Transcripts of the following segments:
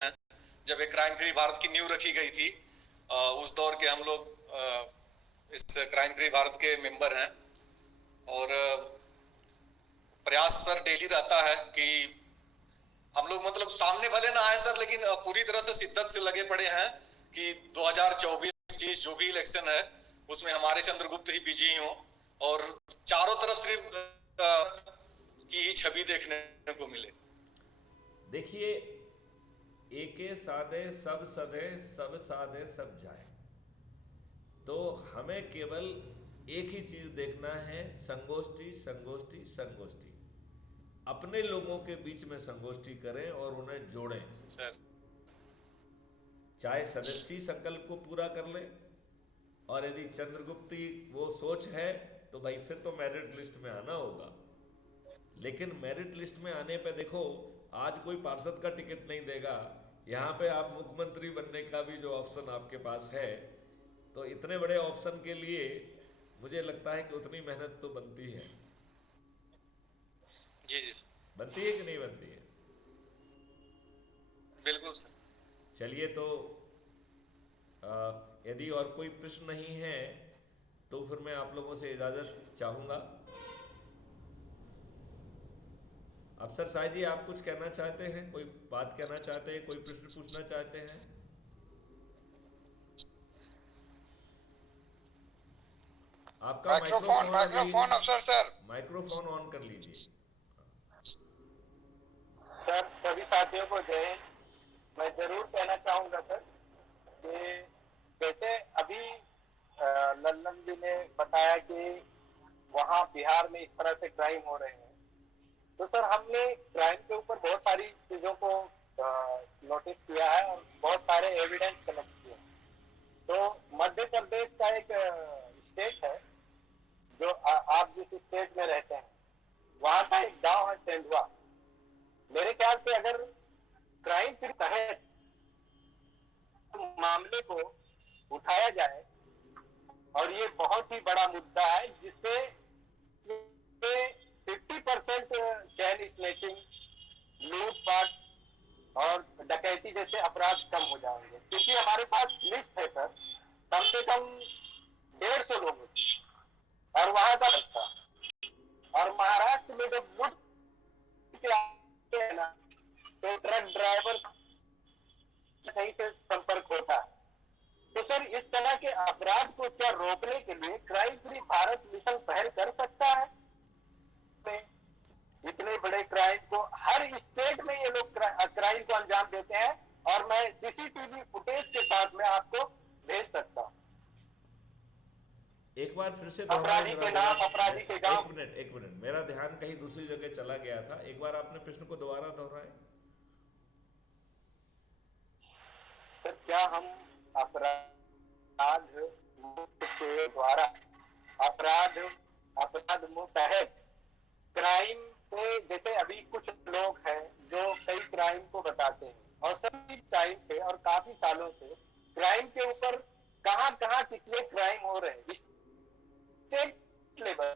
हैं जब एक क्राइम फ्री भारत की नींव रखी गई थी। उस दौर के हम लोग इस क्राइम फ्री भारत के मेंबर हैं और प्रयास सर डेली रहता है कि हम लोग मतलब सामने भले ना आए सर, लेकिन पूरी तरह से शिद्दत से लगे पड़े हैं कि 2024 चीज जो भी इलेक्शन है उसमें हमारे चंद्रगुप्त ही विजयी हो और चारों तरफ सिर्फ की ही छवि देखने को मिले। देखिए, एके साधे सब सधे, सब साधे सब जाए। तो हमें केवल एक ही चीज देखना है, संगोष्ठी संगोष्ठी संगोष्ठी। अपने लोगों के बीच में संगोष्ठी करें और उन्हें जोड़ें। सर चाहे सदस्य संकल्प को पूरा कर ले, और यदि चंद्रगुप्ती वो सोच है तो भाई फिर तो मेरिट लिस्ट में आना होगा। लेकिन मेरिट लिस्ट में आने पे देखो, आज कोई पार्षद का टिकट नहीं देगा। यहाँ पे आप मुख्यमंत्री बनने का भी जो ऑप्शन आपके पास है, तो इतने बड़े ऑप्शन के लिए मुझे लगता है कि उतनी मेहनत तो बनती है। जी जी बनती है कि नहीं बनती है? बिल्कुल सर। चलिए, तो यदि और कोई प्रश्न नहीं है तो फिर मैं आप लोगों से इजाज़त चाहूँगा। अफसर साहब जी, आप कुछ कहना चाहते हैं? कोई बात कहना चाहते हैं? कोई प्रश्न पूछना चाहते हैं? आपका माइक्रोफोन माइक्रोफोन अभी माइक्रोफोन अफसर सर। माइक्रोफोन ऑन कर लीजिए। सर सभी साथियों को जय हिंद। मैं जरूर कहना चाहूंगा सर कि जैसे अभी लल्लन जी ने बताया कि वहाँ बिहार में इस तरह से क्राइम हो रहे हैं, तो सर हमने क्राइम के ऊपर बहुत सारी चीजों को नोटिस किया है और बहुत सारे एविडेंस कलेक्ट किए। तो मध्य प्रदेश का एक स्टेट है जो आप जिस स्टेट में रहते हैं, वहाँ का एक गांव है तेंदुआ। मेरे ख्याल से अगर क्राइम के तहत मामले को उठाया जाए, और ये बहुत ही बड़ा मुद्दा है जिससे 50% चैन स्नैचिंग, लूटपाट और डकैती जैसे अपराध कम हो जाएंगे, क्योंकि हमारे पास लिस्ट है सर कम से कम 150 लोगों की, और वहां का बच्चा, और महाराष्ट्र में जब मुठ है ना, तो ट्रक ड्राइवर सही से संपर्क होता है। तो सर इस तरह के अपराध को क्या रोकने के लिए क्राइम फ्री भारत मिशन पहल कर सकता है? इतने बड़े क्राइम को हर स्टेट में ये लोग क्राइम को अंजाम देते हैं, और मैं सीसीटीवी फुटेज के साथ में आपको भेज सकता हूँ। एक बार फिर से दोहराए अपराधी जरा के मेरा। नाम, अपराधी के गांव। एक मिनट, मेरा ध्यान कहीं दूसरी जगह चला गया था। एक बार आपने प्रश्न को दोबारा दोहराए। सर क्या हम अपराध मुक्त के द्वारा अपराध अपराध मुक्त है क्राइम से, जैसे अभी कुछ लोग हैं जो कई क्राइम को बताते हैं और सभी टाइम से और काफी सालों से क्राइम के ऊपर कहाँ कहाँ कितने क्राइम हो रहे हैं स्टेट लेवल।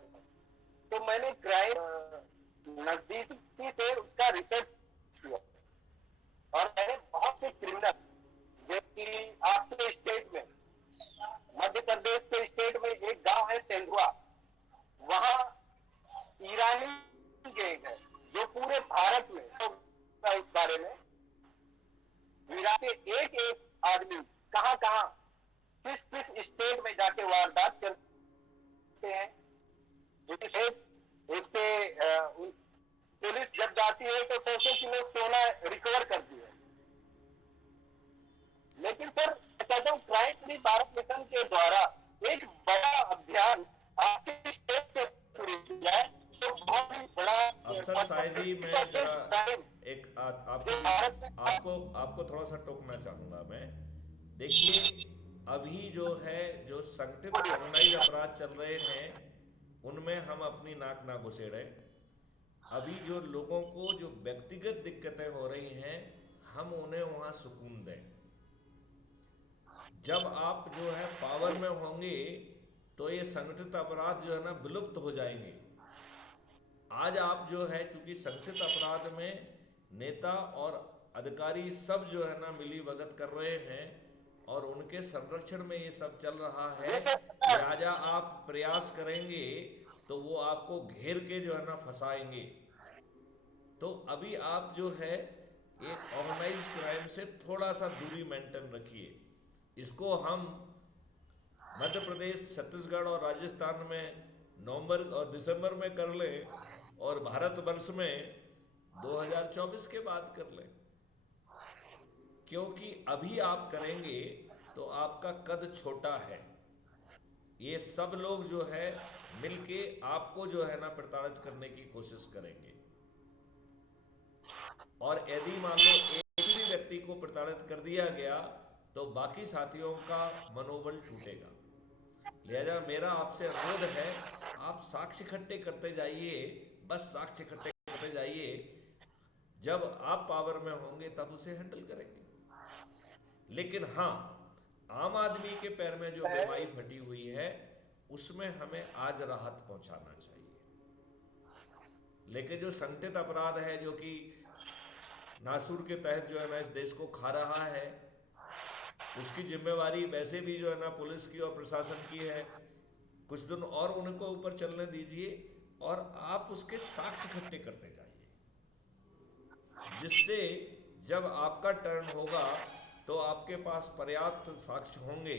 तो मैंने क्राइम नजदीकी से उसका रिसर्च किया, और मैंने बहुत से क्रिमिनल, जबकि आपके स्टेट में, मध्य प्रदेश के स्टेट में एक गांव है तेंदुआ, वहां ईरानी गैंग है जो पूरे भारत में, तो इस बारे में ईरान के एक एक आदमी कहां कहां किस किस स्टेट में जाके वारदात करते हैं, उसके पुलिस जब जाती है तो सोचो कि लोग सोना रिकवर कर दिए। लेकिन सर कहता हूँ क्राइम फ्री भारत मिशन के द्वारा एक बड़ा अभियान आपके स्टेट से शुरू किया है, तो बहुत ही बड़ा अफसर साय जी, मैं जरा एक आपके जो बीच भारत में आपको आपको थोड़ा सा टोकना चाहूँगा मैं। देखिए, अभी जो है, जो संगठित ऑर्गेनाइज अपराध चल रहे हैं, उनमें हम अपनी नाक ना घुसेड़े। अभी जो लोगों को जो व्यक्तिगत दिक्कतें हो रही हैं, हम उन्हें वहाँ सुकून दें। जब आप जो है पावर में होंगे तो ये संगठित अपराध जो है ना विलुप्त हो जाएंगे। आज आप जो है, चूंकि संगठित अपराध में नेता और अधिकारी सब जो है ना मिली भगत कर रहे हैं और उनके संरक्षण में ये सब चल रहा है। लिहाजा आप प्रयास करेंगे तो वो आपको घेर के जो है ना फंसाएंगे। तो अभी आप जो है एक ऑर्गेनाइज क्राइम से थोड़ा सा दूरी मेंटेन रखिए। इसको हम मध्य प्रदेश, छत्तीसगढ़ और राजस्थान में नवंबर और दिसंबर में कर लें और भारतवर्ष में 2024 के बाद कर लें, क्योंकि अभी आप करेंगे तो आपका कद छोटा है। ये सब लोग जो है मिलके आपको जो है ना प्रताड़ित करने की कोशिश करेंगे और यदि मान लो एक भी व्यक्ति को प्रताड़ित कर दिया गया तो बाकी साथियों का मनोबल टूटेगा। लिहाजा मेरा आपसे अनुरोध है, आप साक्ष्य इकट्ठे करते जाइए, बस साक्ष्य इकट्ठे करते जाइए। जब आप पावर में होंगे तब उसे हैंडल करेंगे। लेकिन हाँ, आम आदमी के पैर में जो बीमारी फटी हुई है उसमें हमें आज राहत पहुंचाना चाहिए। लेकिन जो संगठित अपराध है जो कि नासूर के तहत जो है ना इस देश को खा रहा है, उसकी जिम्मेवारी वैसे भी जो है ना पुलिस की और प्रशासन की है। कुछ दिन और उनको ऊपर चलने दीजिए और आप उसके साक्ष्य इकट्ठे करते जाइए, जिससे जब आपका टर्न होगा तो आपके पास पर्याप्त साक्ष्य होंगे।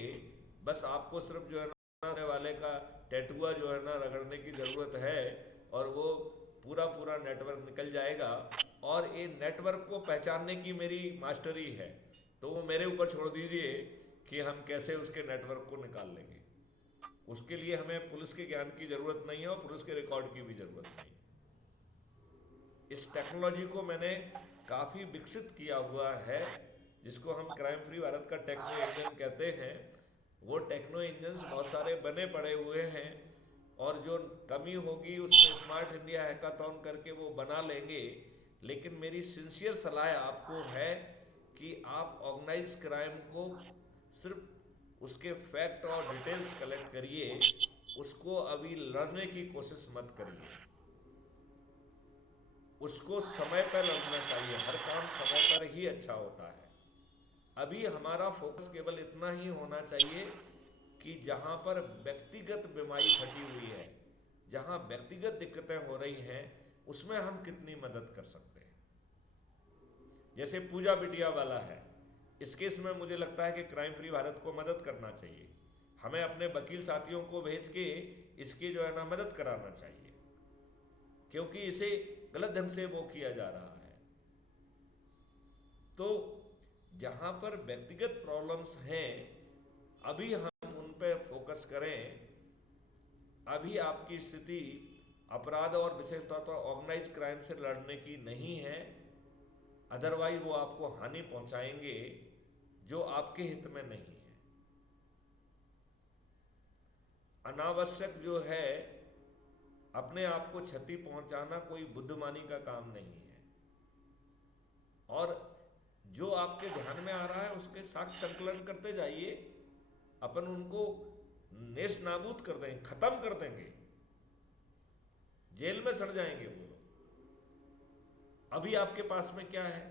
बस आपको सिर्फ जो है ना वाले का टैटुआ जो है ना रगड़ने की ज़रूरत है और वो पूरा पूरा नेटवर्क निकल जाएगा। और ये नेटवर्क को पहचानने की मेरी मास्टरी है, तो वो मेरे ऊपर छोड़ दीजिए कि हम कैसे उसके नेटवर्क को निकाल लेंगे। उसके लिए हमें पुलिस के ज्ञान की ज़रूरत नहीं है और पुलिस के रिकॉर्ड की भी ज़रूरत नहीं है। इस टेक्नोलॉजी को मैंने काफ़ी विकसित किया हुआ है, जिसको हम क्राइम फ्री भारत का टेक्नो इंजन कहते हैं। वो टेक्नो इंजन्स बहुत सारे बने पड़े हुए हैं और जो कमी होगी उसमें स्मार्ट इंडिया हैकाथॉन करके वो बना लेंगे। लेकिन मेरी सिंसियर सलाह आपको है कि आप ऑर्गेनाइज क्राइम को सिर्फ उसके फैक्ट और डिटेल्स कलेक्ट करिए, उसको अभी लड़ने की कोशिश मत करिए। उसको समय पर लड़ना चाहिए, हर काम समय पर ही अच्छा होता है। अभी हमारा फोकस केवल इतना ही होना चाहिए कि जहाँ पर व्यक्तिगत बीमारी फटी हुई है, जहाँ व्यक्तिगत दिक्कतें हो रही हैं, उसमें हम कितनी मदद कर सकते हैं। जैसे पूजा बिटिया वाला है, इस केस में मुझे लगता है कि क्राइम फ्री भारत को मदद करना चाहिए। हमें अपने वकील साथियों को भेज के इसकी जो है ना मदद कराना चाहिए, क्योंकि इसे गलत ढंग से वो किया जा रहा है। तो जहाँ पर व्यक्तिगत प्रॉब्लम्स हैं, अभी हम उन पर फोकस करें। अभी आपकी स्थिति अपराध और विशेष तौर पर ऑर्गेनाइज क्राइम से लड़ने की नहीं है, अदरवाइज वो आपको हानि पहुंचाएंगे जो आपके हित में नहीं है। अनावश्यक जो है अपने आप को क्षति पहुंचाना कोई बुद्धिमानी का काम नहीं है। और जो आपके ध्यान में आ रहा है उसके साक्ष्य संकलन करते जाइए, अपन उनको नेस नाबूद कर देंगे, खत्म कर देंगे, जेल में सड़ जाएंगे वो लोग। अभी आपके पास में क्या है,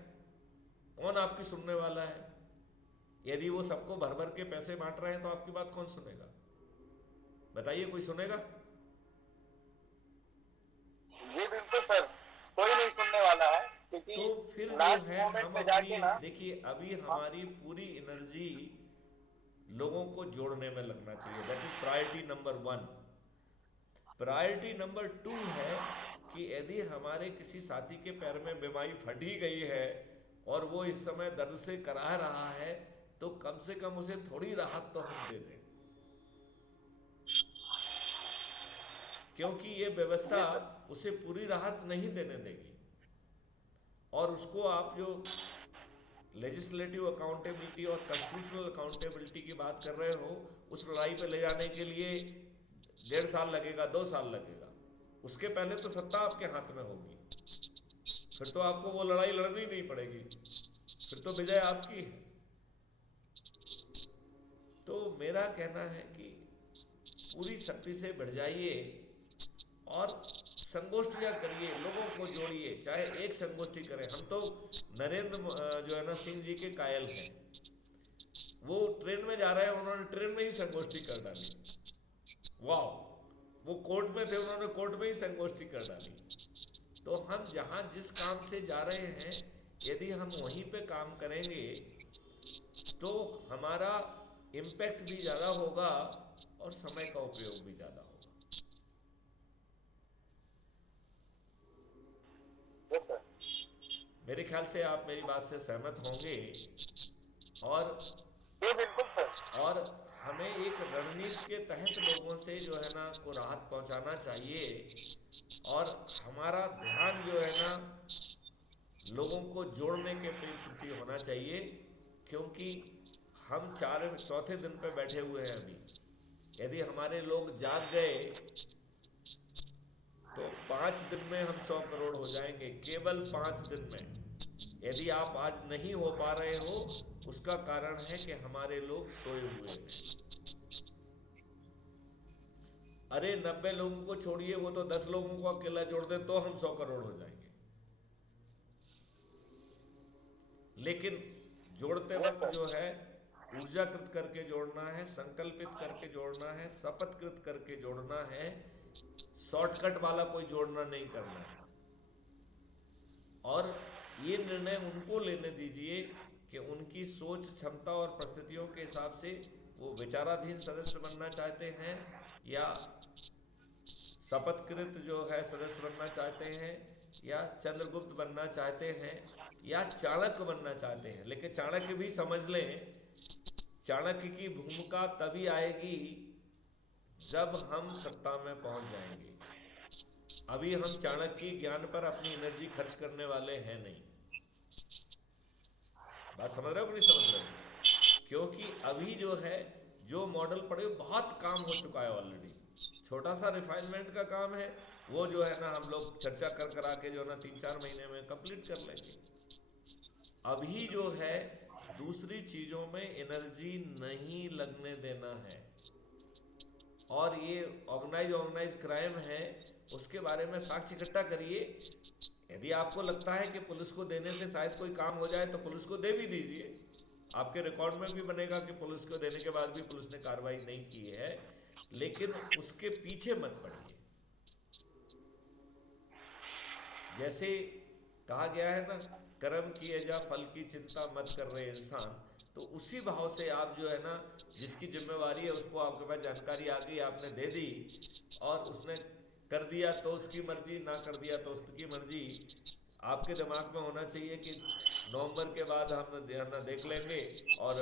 कौन आपकी सुनने वाला है? यदि वो सबको भर भर के पैसे बांट रहे हैं तो आपकी बात कौन सुनेगा? बताइए, कोई सुनेगा? जी बिल्कुल सर, कोई नहीं सुनने वाला है। क्योंकि तो फिर जो लास्ट है मोमेंट हम में अपनी जाके ना, देखिए, अभी हमारी पूरी एनर्जी लोगों को जोड़ने में लगना चाहिए। That is priority number 1। Priority number 2 है कि यदि हमारे किसी साथी के पैर में बीमारी फटी गई है और वो इस समय दर्द से कराह रहा है, तो कम से कम उसे थोड़ी राहत तो हम दे दें, क्योंकि ये व्यवस्था उसे पूरी राहत नहीं देने देगी। और उसको आप जो लेजिस्लेटिव अकाउंटेबिलिटी और कॉन्स्टिट्यूशनल अकाउंटेबिलिटी की बात कर रहे हो, उस लड़ाई पे ले जाने के लिए 1.5 साल लगेगा, 2 साल लगेगा। उसके पहले तो सत्ता आपके हाथ में होगी, फिर तो आपको वो लड़ाई लड़नी नहीं पड़ेगी, फिर तो विजय आपकी है। तो मेरा कहना है कि पूरी शक्ति से बढ़ जाइए और संगोष्ठियाँ करिए, लोगों को जोड़िए, चाहे एक संगोष्ठी करें। हम तो जो है ना सिंह जी के कायल हैं। वो ट्रेन में जा रहे हैं, उन्होंने ट्रेन में ही संगोष्ठी कर डाली। वाह, वो कोर्ट में थे, उन्होंने कोर्ट में ही संगोष्ठी कर डाली। तो हम जहाँ जिस काम से जा रहे हैं, यदि हम वहीं पे काम करेंगे तो हमारा इम्पैक्ट भी ज़्यादा होगा और समय का उपयोग भी ज़्यादा होगा। मेरे ख्याल से आप मेरी बात से सहमत होंगे। और बिल्कुल सर। और हमें एक रणनीति के तहत लोगों से जो है ना को राहत पहुंचाना चाहिए, और हमारा ध्यान जो है ना लोगों को जोड़ने के प्रति होना चाहिए, क्योंकि हम चौथे दिन पे बैठे हुए हैं अभी। यदि हमारे लोग जाग गए तो 5 दिन में हम 100 करोड़ हो जाएंगे, केवल 5 दिन में। यदि आप आज नहीं हो पा रहे हो, उसका कारण है कि हमारे लोग सोए हुए हैं। अरे 90 लोगों को छोड़िए, वो तो 10 लोगों को अकेला जोड़ दे तो हम 100 करोड़ हो जाएंगे। लेकिन जोड़ते वक्त जो है ऊर्जाकृत करके जोड़ना है, संकल्पित करके जोड़ना है, शपथकृत करके जोड़ना है। शॉर्टकट वाला कोई जोड़ना नहीं करना है। और ये निर्णय उनको लेने दीजिए कि उनकी सोच, क्षमता और परिस्थितियों के हिसाब से वो विचाराधीन सदस्य बनना चाहते हैं या शपथकृत जो है सदस्य बनना चाहते हैं, या चंद्रगुप्त बनना चाहते हैं, या चाणक्य बनना चाहते हैं। लेकिन चाणक्य भी समझ लें, चाणक्य की भूमिका तभी आएगी जब हम सत्ता में पहुंच जाएंगे। अभी हम चाणक्य की ज्ञान पर अपनी एनर्जी खर्च करने वाले हैं नहीं। बात समझ रहे हो कि नहीं समझ रहे हो? क्योंकि अभी जो है जो मॉडल पड़े बहुत काम हो चुका है ऑलरेडी। छोटा सा रिफाइनमेंट का काम है, वो जो है ना हम लोग चर्चा करा के जो है ना 3-4 महीने में कंप्लीट कर लेंगे। अभी जो है दूसरी चीज़ों में एनर्जी नहीं लगने देना है। और ये ऑर्गेनाइज क्राइम है, उसके बारे में साक्ष्य इकट्ठा करिए। यदि आपको लगता है कि पुलिस को देने से शायद कोई काम हो जाए तो पुलिस को दे भी dीजिए। आपके रिकॉर्ड में भी बनेगा कि पुलिस को देने के बाद भी पुलिस ने कार्रवाई नहीं की है। लेकिन उसके पीछे मत पड़िए। जैसे कहा गया है ना, कर्म किए जा फल की चिंता मत कर रहे इंसान। तो उसी भाव से आप जो है ना, जिसकी जिम्मेवारी है उसको आपके पास जानकारी आ गई, आपने दे दी, और उसने कर दिया तो उसकी मर्जी, ना कर दिया तो उसकी मर्जी। आपके दिमाग में होना चाहिए कि नवंबर के बाद हम देख लेंगे, और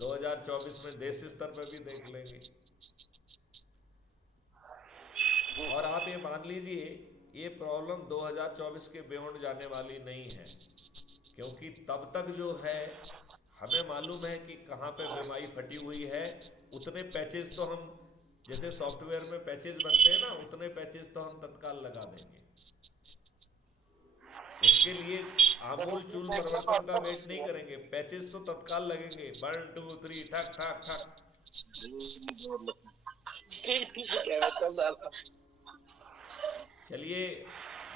2024 में देश स्तर पर भी देख लेंगे। और आप ये मान लीजिए, ये प्रॉब्लम 2024 के बियॉन्ड जाने वाली नहीं है, क्योंकि तब तक जो है हमें मालूम है कि कहाँ पे बीमारी फटी हुई है। उतने पैचेस तो हम, जैसे सॉफ्टवेयर में पैचेस बनते हैं ना, उतने पैचेस तो हम तत्काल लगा देंगे। उसके लिए आमूल चूल परिवर्तन का वेट नहीं करेंगे, पैचेस तो तत्काल लगेंगे। 1 2 3 ठक ठक ठक। चलिए,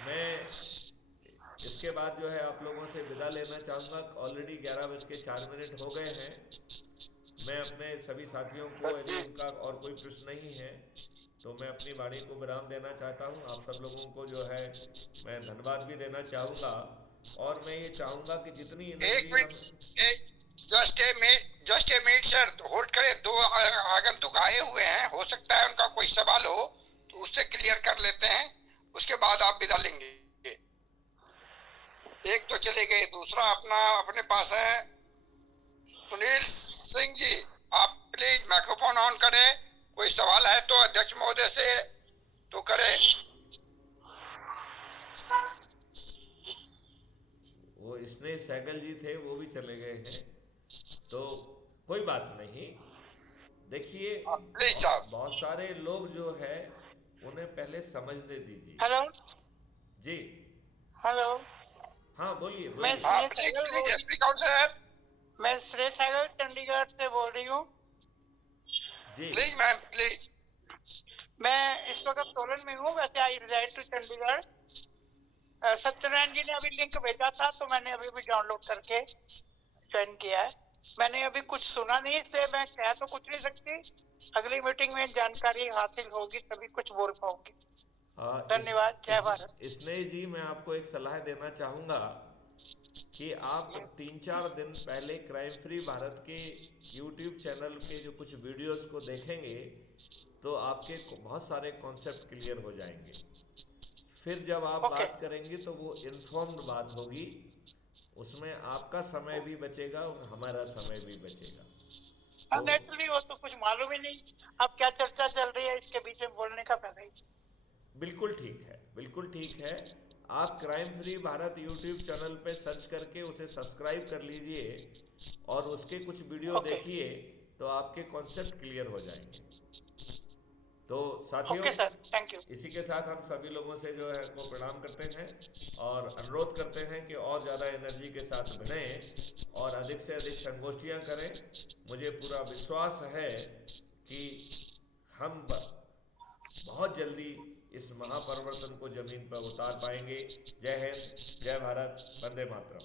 मैं इसके बाद जो है आप लोगों से विदा लेना चाहूँगा। ऑलरेडी 11:04 हो गए हैं। मैं अपने सभी साथियों को, यदि उनका और कोई प्रश्न नहीं है तो मैं अपनी वाणी को विराम देना चाहता हूँ। आप सब लोगों को जो है मैं धन्यवाद भी देना चाहूँगा, और मैं ये चाहूँगा कि जितनी just a minute sir, hold करें। 2 आगंतुक आए हुए हैं, हो सकता है उनका कोई सवाल हो तो उससे क्लियर कर लेते हैं, उसके बाद आप विदा लेंगे। एक तो चले गए, दूसरा अपने पास है सुनील सिंह जी। आप प्लीज माइक्रोफोन ऑन करें। कोई सवाल है तो अध्यक्ष महोदय से तो करें। वो स्नेह सहगल जी थे, वो भी चले गए हैं, तो कोई बात नहीं। देखिए, बहुत सारे लोग जो है उन्हें पहले समझने दीजिए। हेलो जी, हेलो, हाँ बोलिए मैं श्रेय सहगल चंडीगढ़ से बोल रही हूँ। जी प्लीज मैम प्लीज। मैं इस वक्त सोलन में हूँ, वैसे आई रिजाइड टू चंडीगढ़। सत्यनारायण जी ने अभी लिंक भेजा था तो मैंने अभी भी डाउनलोड करके ज्वाइन किया है। मैंने अभी कुछ सुना नहीं, इसलिए मैं कह तो कुछ नहीं सकती। अगली मीटिंग में जानकारी हासिल होगी तभी कुछ बोल पाऊंगी। धन्यवाद। जय भारत। स्नेह जी, मैं आपको एक सलाह देना चाहूँगा कि आप 3-4 दिन पहले क्राइम फ्री भारत के YouTube चैनल के जो कुछ वीडियोस को देखेंगे तो आपके बहुत सारे कॉन्सेप्ट क्लियर हो जाएंगे। फिर जब आप ओके। बात करेंगे तो वो इन्फॉर्म्ड बात होगी, उसमें आपका समय भी बचेगा और हमारा समय भी बचेगा। नेचुरली वो तो कुछ मालूम ही नहीं, अब क्या चर्चा चल रही है इसके बीच में बोलने का फायदा ही। बिल्कुल ठीक है, बिल्कुल ठीक है। आप crime free Bharat YouTube channel पे सर्च करके उसे सब्सक्राइब कर लीजिए और उसके कुछ वीडियो ओके। देखिए तो आपके कॉन्सेप्ट क्लियर हो जाएंगे। तो साथियों, ओके सर, थैंक यू। इसी के साथ हम सभी लोगों से जो है को प्रणाम करते हैं और अनुरोध करते हैं कि और ज़्यादा एनर्जी के साथ बनें और अधिक से अधिक संगोष्ठियाँ करें। मुझे पूरा विश्वास है कि हम बहुत जल्दी इस महापरिवर्तन को जमीन पर उतार पाएंगे। जय हिंद, जय भारत, वंदे मातरम।